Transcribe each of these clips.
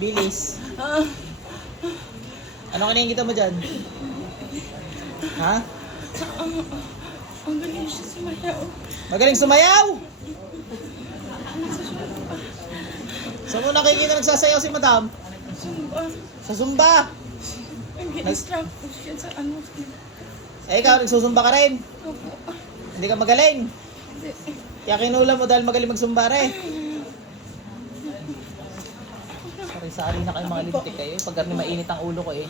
Bilis. Ano kita mo dyan? Ha? ang galing siya sumayaw. Magaling sumayaw! Saan mo nakikita nagsasayaw si madam? Sumba. Sa Zumba! Ang ginistrap ko siya sa ano. Eh, ikaw, nagsusumba ka rin. Opo. Hindi ka magaling. Hindi. Kaya kinula mo dahil magaling magsumba rin. Sari-sari na kayo mga lintik kayo. Pag garni mainit ang ulo ko eh.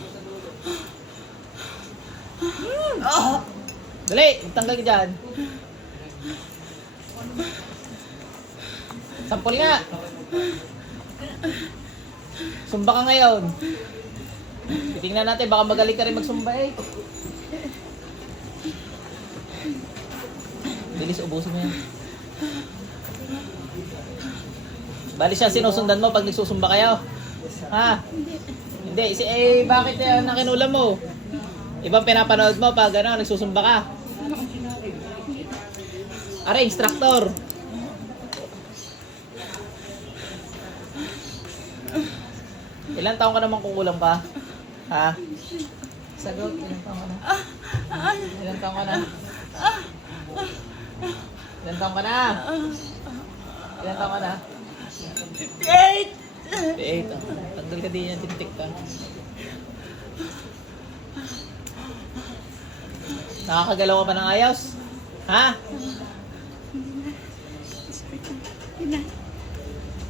Ah! Dali, tanggal ka dyan. Sampol nga. Sumba ka ngayon. Titingnan natin, baka magaling ka rin magsumba eh. Bilis, ubusin mo yan. Bali siya sinusundan mo pag nagsusumba kayo. Ha? Hindi. Si, eh, bakit yan ang kinulam mo? Ibang pinapanood mo pag ano, nagsusumba ka. Are, instructor. Ilan taong ka naman kukulang pa? Ha? Sagot, ilan taong ka na? Ilan taong ka na? Ilan taong ka na? Ilan taong ka na? 58! 58. ah. Tanggal ka din yan, tintik ka. Nakakagalaw ka pa ng ayos? Ha?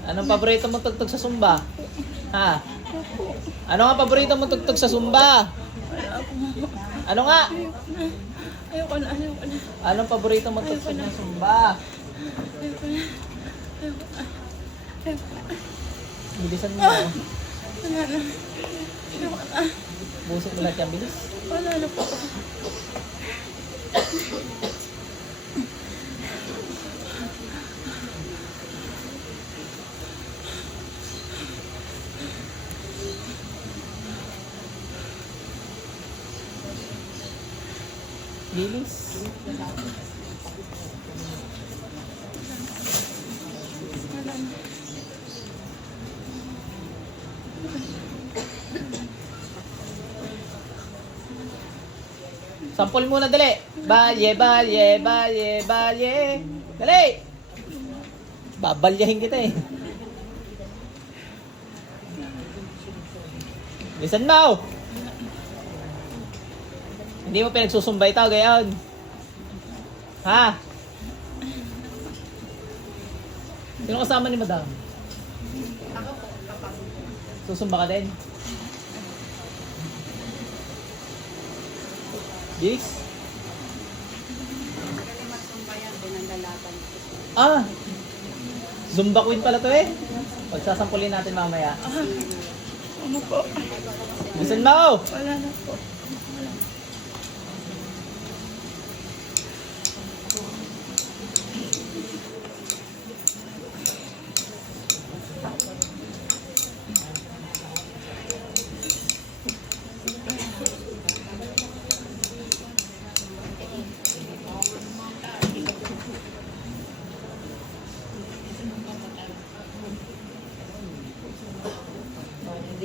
Anong paborito mo tugtog sa Zumba? Ha? Ano nga paborito mo tugtog sa Zumba? Ano nga? Ayoko na, ayoko na. Anong paborito mo tugtog ng Zumba? Ayoko na. Ayoko na. Ayoko na. Bilisan mo. Wala na. Na. Busin mo lahat yan, bilis. Wala na po. Bilis. Wala na. Sampol muna, dali. Balye, balye, balye, balye. Dali! Babalyahin kita eh. Listen mo! Hindi mo pinagsusumbay tao, gayon. Ha? Sino kasama ni madam? Ako po. Susumba ka din? Lalaban. Ah! Zumba queen pala to eh. Pagsasampulin natin mamaya. Ano po? Listen mo! Wala na po.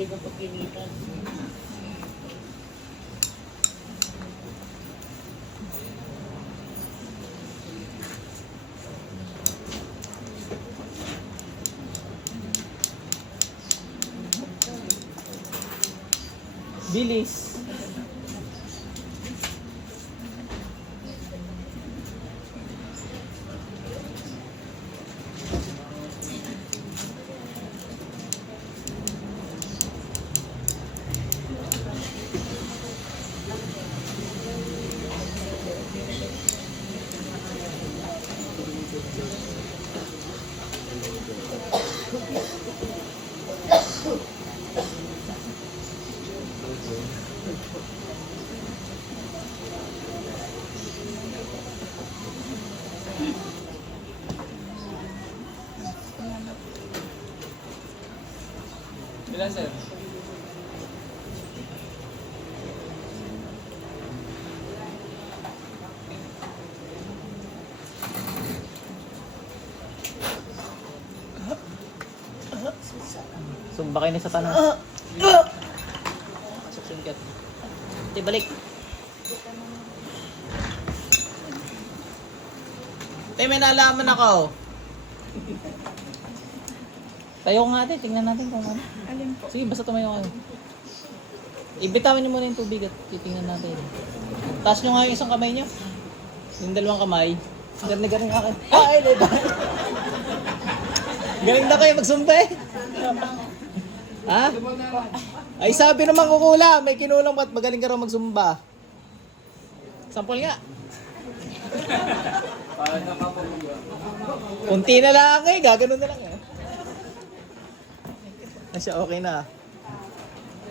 Hindi ko pa pinitan. Bilis. Ilan sir? Sumba kayo ni sa tanong. Pasok singkat. Ate, balik. Ate, may nalaman ako. Tayo nga ate, tingnan natin kung ano. Alin po? Sige, basta tumayo kayo. Ibitawin niyo muna yung tubig at titingnan natin. Taas niyo nga yung isang kamay niyo. Yung dalawang kamay. Galing galing akin. Ay, diba? galing na kayo magsumba eh. Ha? Ay, sabi naman kukula. May kinulang ba't magaling ka raw magsumba? Sample nga. Kunti na lang eh. Gaganon na lang eh. Ay, siya okay na.